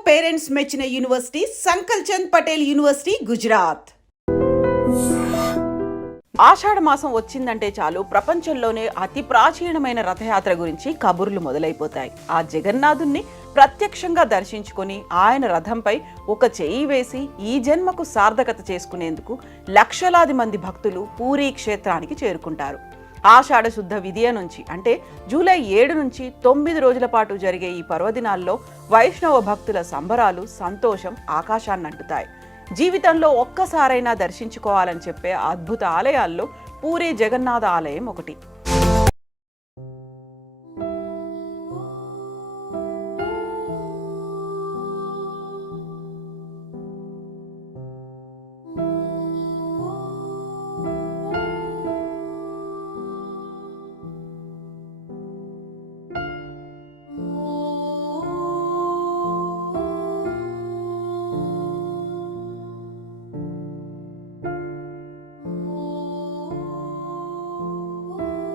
Parents మెచ్చిన university సంకల్ Chand Patel university Gujarat. ఆషాఢ మాసం వచ్చిందంటే చాలు ప్రపంచంలోనే అతి ప్రాచీనమైన రథయాత్ర గురించి కబుర్లు మొదలైపోతాయి. ఆ జగన్నాథుణ్ణి ప్రత్యక్షంగా దర్శించుకొని ఆయన రథంపై ఒక చెయ్యి వేసి ఈ జన్మకు సార్థకత చేసుకునేందుకు లక్షలాది మంది భక్తులు పూరీ క్షేత్రానికి చేరుకుంటారు. ఆషాఢ శుద్ధ విదియ నుంచి అంటే జూలై 7 నుంచి 9 రోజుల పాటు జరిగే ఈ పర్వదినాల్లో వైష్ణవ భక్తుల సంబరాలు, సంతోషం ఆకాశాన్నంటుతాయి. జీవితంలో ఒక్కసారైనా దర్శించుకోవాలని చెప్పే అద్భుత ఆలయాల్లో పూరీ జగన్నాథ ఆలయం ఒకటి.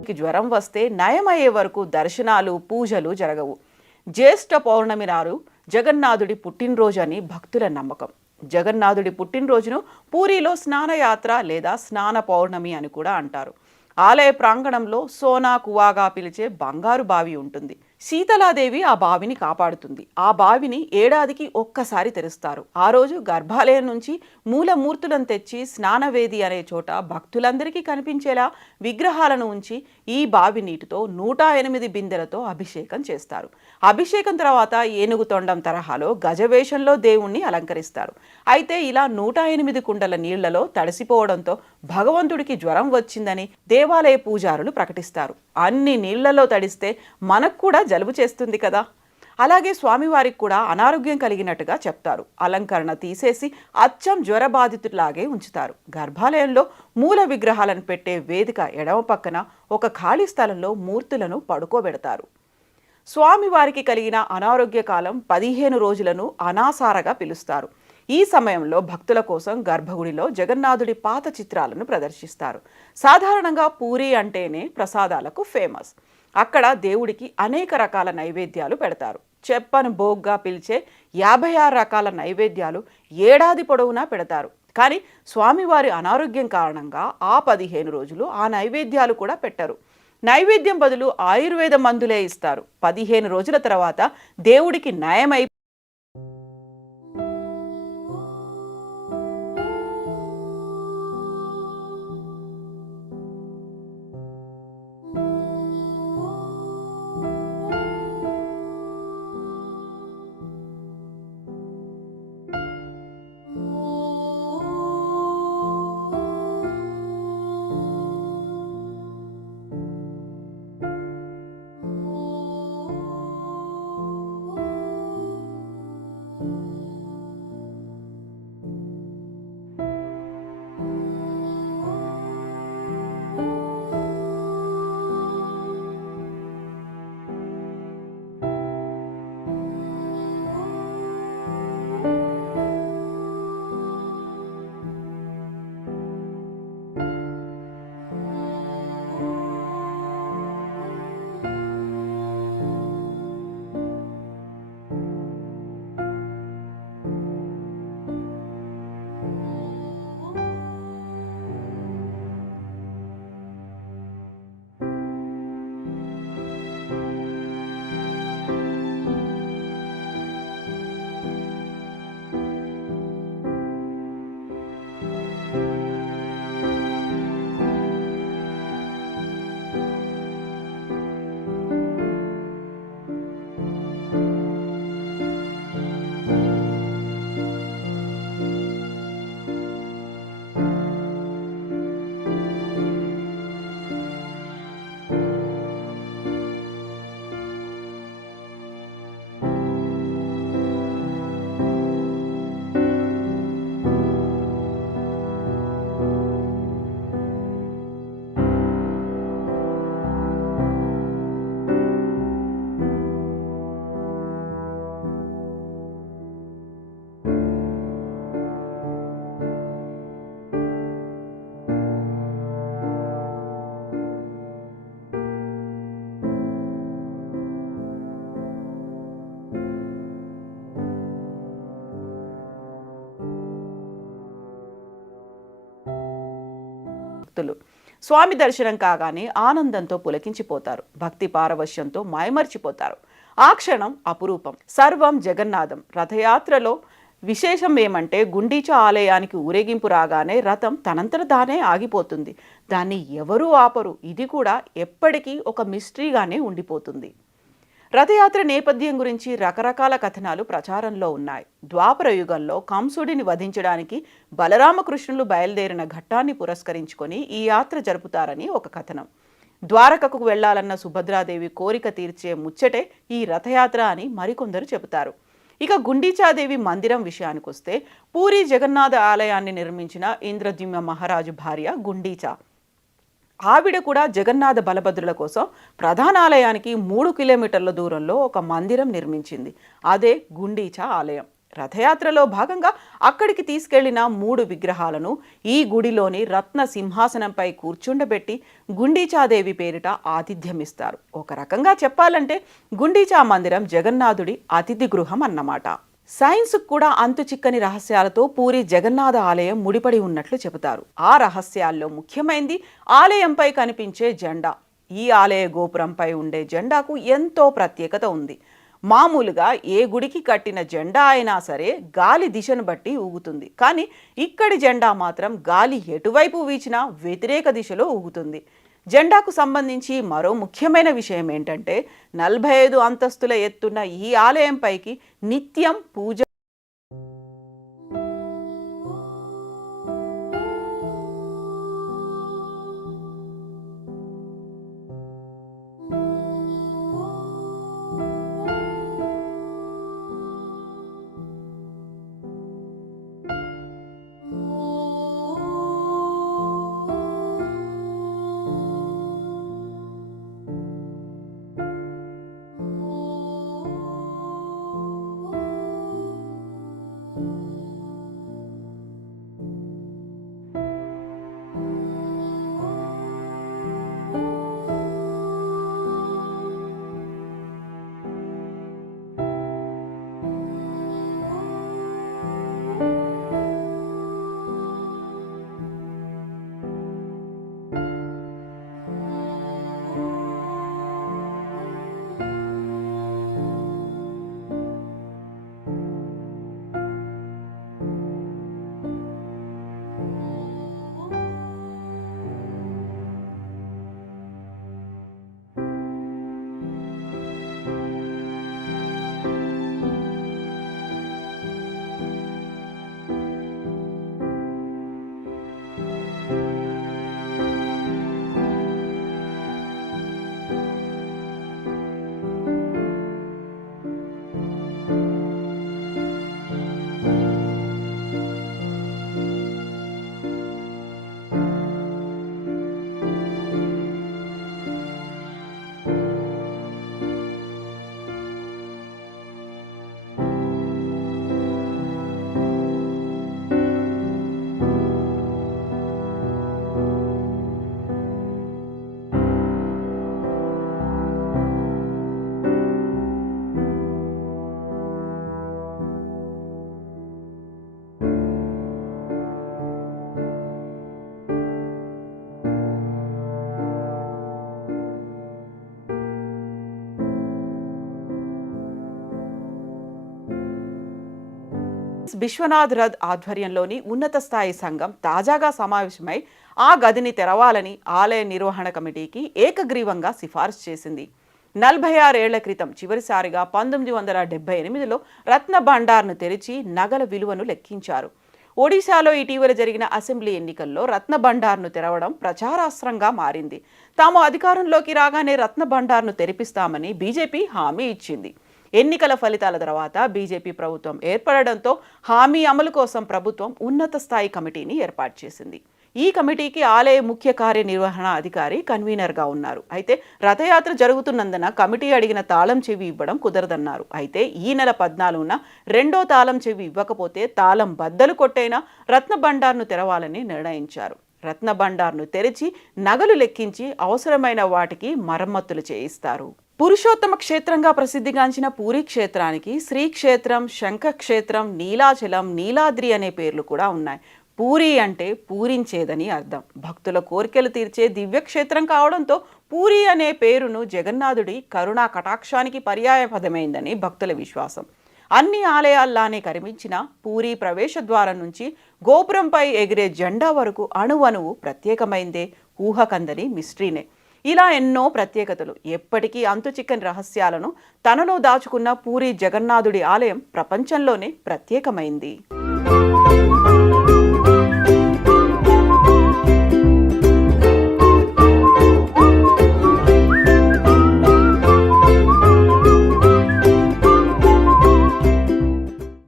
జ్వరం వస్తే నయమయ్యే వరకు దర్శనాలు పూజలు జరగవు. జ్యేష్ఠ పౌర్ణమి నాడు జగన్నాథుడి పుట్టినరోజు అని భక్తుల నమ్మకం. జగన్నాథుడి పుట్టినరోజును పూరిలో స్నానయాత్ర లేదా స్నాన పౌర్ణమి అని కూడా అంటారు. ఆలయ ప్రాంగణంలో సోనా కువాగా పిలిచే బంగారు బావి ఉంటుంది. శీతలాదేవి ఆ బావిని కాపాడుతుంది. ఆ బావిని ఏడాదికి ఒక్కసారి తెరుస్తారు. ఆ రోజు గర్భాలయం నుంచి మూలమూర్తులను తెచ్చి స్నానవేది అనే చోట భక్తులందరికీ కనిపించేలా విగ్రహాలను ఉంచి ఈ బావి నీటితో 108 బిందెలతో అభిషేకం చేస్తారు. అభిషేకం తర్వాత ఏనుగు తొండం తరహాలో గజవేషంలో దేవుణ్ణి అలంకరిస్తారు. అయితే ఇలా 108 కుండల నీళ్లలో తడిసిపోవడంతో భగవంతుడికి జ్వరం వచ్చిందని దేవాలయ పూజారులు ప్రకటిస్తారు. అన్ని నీళ్లలో తడిస్తే మనకు కూడా జలుబు చేస్తుంది కదా. అలాగే స్వామివారికి కూడా అనారోగ్యం కలిగినట్టుగా చెప్తారు. అలంకరణ తీసేసి అచ్చం జ్వరబాధితులాగే ఉంచుతారు. గర్భాలయంలో మూల విగ్రహాలను పెట్టే వేదిక ఎడమ పక్కన ఒక ఖాళీ స్థలంలో మూర్తులను పడుకోబెడతారు. స్వామివారికి కలిగిన అనారోగ్య కాలం 15 రోజులను అనాసారగా పిలుస్తారు. ఈ సమయంలో భక్తుల కోసం గర్భగుడిలో జగన్నాథుడి పాత చిత్రాలను ప్రదర్శిస్తారు. సాధారణంగా పూరి అంటేనే ప్రసాదాలకు ఫేమస్. అక్కడ దేవుడికి అనేక రకాల నైవేద్యాలు పెడతారు. చెప్పను భోగ్గా పిలిచే 56 రకాల నైవేద్యాలు ఏడాది పొడవునా పెడతారు. కానీ స్వామివారి అనారోగ్యం కారణంగా ఆ 15 రోజులు ఆ నైవేద్యాలు కూడా పెట్టరు. నైవేద్యం బదులు ఆయుర్వేద మందులే ఇస్తారు. 15 రోజుల తర్వాత దేవుడికి నయమై భక్తులు స్వామి దర్శనం కాగానే ఆనందంతో పులకించిపోతారు. భక్తి పారవశ్యంతో మాయమర్చిపోతారు. ఆ క్షణం అపురూపం. సర్వం జగన్నాథం. రథయాత్రలో విశేషం ఏమంటే గుండీచా ఆలయానికి ఊరేగింపు రాగానే రథం తనంతట తానే ఆగిపోతుంది. దాన్ని ఎవరూ ఆపరు. ఇది కూడా ఎప్పటికీ ఒక మిస్టరీగానే ఉండిపోతుంది. రథయాత్ర నేపథ్యం గురించి రకరకాల కథనాలు ప్రచారంలో ఉన్నాయి. ద్వాపర యుగంలో కంసుడిని వధించడానికి బలరామకృష్ణులు బయలుదేరిన ఘట్టాన్ని పురస్కరించుకొని ఈ యాత్ర జరుపుతారని ఒక కథనం. ద్వారకకు వెళ్లాలన్న సుభద్రాదేవి కోరిక తీర్చే ముచ్చటే ఈ రథయాత్ర అని మరికొందరు చెబుతారు. ఇక గుండీచాదేవి మందిరం విషయానికొస్తే పూరి జగన్నాథ ఆలయాన్ని నిర్మించిన ఇంద్రద్యుమ్న మహారాజు భార్య గుండీచా. ఆవిడ కూడా జగన్నాథ బలభద్రుల కోసం ప్రధాన ఆలయానికి 3 కిలోమీటర్ల దూరంలో ఒక మందిరం నిర్మించింది. అదే గుండీచా ఆలయం. రథయాత్రలో భాగంగా అక్కడికి తీసుకెళ్లిన 3 విగ్రహాలను ఈ గుడిలోని రత్న సింహాసనంపై కూర్చుండబెట్టి గుండీచాదేవి పేరిట ఆతిథ్యమిస్తారు. ఒక రకంగా చెప్పాలంటే గుండీచా మందిరం జగన్నాథుడి అతిథి గృహం అన్నమాట. సైన్స్కు కూడా అంతు చిక్కని రహస్యాలతో పూరి జగన్నాథ ఆలయం ముడిపడి ఉన్నట్లు చెబుతారు. ఆ రహస్యాల్లో ముఖ్యమైనది ఆలయంపై కనిపించే జెండా. ఈ ఆలయ గోపురంపై ఉండే జెండాకు ఎంతో ప్రత్యేకత ఉంది. మామూలుగా ఏ గుడికి కట్టిన జెండా అయినా సరే గాలి దిశను బట్టి ఊగుతుంది. కానీ ఇక్కడి జెండా మాత్రం గాలి ఎటువైపు వీచినా వ్యతిరేక దిశలో ఊగుతుంది. జెండాకు సంబంధించి మరో ముఖ్యమైన విషయం ఏంటంటే 45 అంతస్తుల ఎత్తున్న ఈ ఆలయంపైకి నిత్యం పూజ. విశ్వనాథ్ రథ్ ఆధ్వర్యంలోని ఉన్నత స్థాయి సంఘం తాజాగా సమావేశమై ఆ గదిని తెరవాలని ఆలయ నిర్వహణ కమిటీకి ఏకగ్రీవంగా సిఫార్సు చేసింది. 46 ఏళ్ల క్రితం చివరిసారిగా 1978లో రత్న భండార్ను తెరిచి నగల విలువను లెక్కించారు. ఒడిశాలో ఇటీవల జరిగిన అసెంబ్లీ ఎన్నికల్లో రత్న భండార్ను తెరవడం ప్రచారాస్త్రంగా మారింది. తాము అధికారంలోకి రాగానే రత్న భండార్ను తెరిపిస్తామని బీజేపీ హామీ ఇచ్చింది. ఎన్నికల ఫలితాల తర్వాత బీజేపీ ప్రభుత్వం ఏర్పడడంతో హామీ అమలు కోసం ప్రభుత్వం ఉన్నత స్థాయి కమిటీని ఏర్పాటు చేసింది. ఈ కమిటీకి ఆలయ ముఖ్య కార్యనిర్వహణ అధికారి కన్వీనర్గా ఉన్నారు. అయితే రథయాత్ర జరుగుతున్నందున కమిటీ అడిగిన తాళం చెవి ఇవ్వడం కుదరదన్నారు. అయితే ఈ నెల 14న రెండో తాళం చెవి ఇవ్వకపోతే తాళం బద్దలు కొట్టైనా రత్న భండార్ను తెరవాలని నిర్ణయించారు. రత్న భండార్ను తెరిచి నగలు లెక్కించి అవసరమైన వాటికి మరమ్మతులు చేయిస్తారు. పురుషోత్తమ క్షేత్రంగా ప్రసిద్ధిగాంచిన పూరీ క్షేత్రానికి శ్రీక్షేత్రం, శంఖక్షేత్రం, నీలాచలం, నీలాద్రి అనే పేర్లు కూడా ఉన్నాయి. పూరి అంటే పూరించేదని అర్థం. భక్తుల కోరికలు తీర్చే దివ్యక్షేత్రం కావడంతో పూరి అనే పేరును జగన్నాథుడి కరుణా కటాక్షానికి పర్యాయపదమైందని భక్తుల విశ్వాసం. అన్ని ఆలయాల్లానే కనిపించిన పూరి ప్రవేశ ద్వారం నుంచి గోపురంపై ఎగిరే జెండా వరకు అణువణువు ప్రత్యేకమైందే, ఊహకందని మిస్టరీనే. ఇలా ఎన్నో ప్రత్యేకతలు, ఎప్పటికీ అంతుచిక్కని రహస్యాలను తనలో దాచుకున్న పూరి జగన్నాథుడి ఆలయం ప్రపంచంలోనే ప్రత్యేకమైంది.